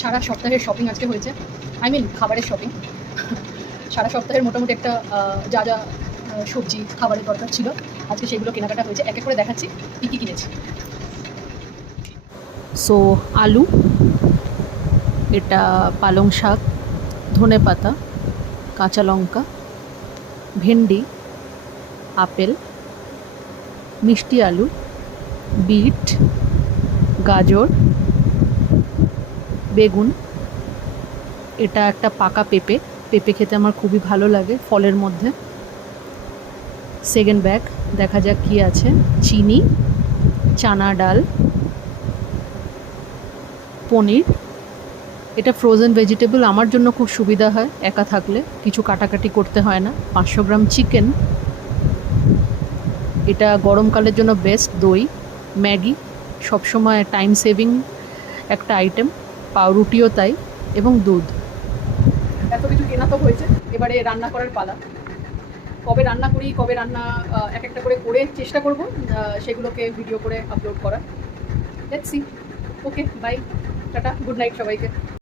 সারা সপ্তাহের শপিং আজকে হয়েছে, খাবারের শপিং। সারা সপ্তাহের মোটামুটি একটা যা যা সবজি খাবারের দরকার ছিল আজকে সেগুলো কেনাকাটা হয়েছে। এক এক করে দেখাচ্ছি কী কী কিনেছি। সো আলু, এটা পালং শাক, ধনেপাতা, কাঁচা লঙ্কা, ভেন্ডি, আপেল, মিষ্টি আলু, বিট, গাজর, বেগুন, এটা একটা পাকা পেঁপে। পেঁপে খেতে আমার খুবই ভালো লাগে ফলের মধ্যে। সেকেন্ড ব্যাগ, দেখা যাক কী আছে। চিনি, চানা ডাল, পনির, এটা ফ্রোজেন ভেজিটেবল, আমার জন্য খুব সুবিধা হয়, একা থাকলে কিছু কাটাকাটি করতে হয় না। 500 গ্রাম চিকেন, এটা গরমকালের জন্য বেস্ট। দই, ম্যাগি, সবসময় টাইম সেভিং একটা আইটেম, পাউরুটিও তাই, এবং দুধ। এত কিছু কেনা তো হয়েছে, এবারে রান্না করার পালা। কবে রান্না করি, কবে রান্না এক একটা করে চেষ্টা করব সেগুলোকে ভিডিও করে আপলোড করার। Let's see. Okay, bye, tata, good night সবাইকে।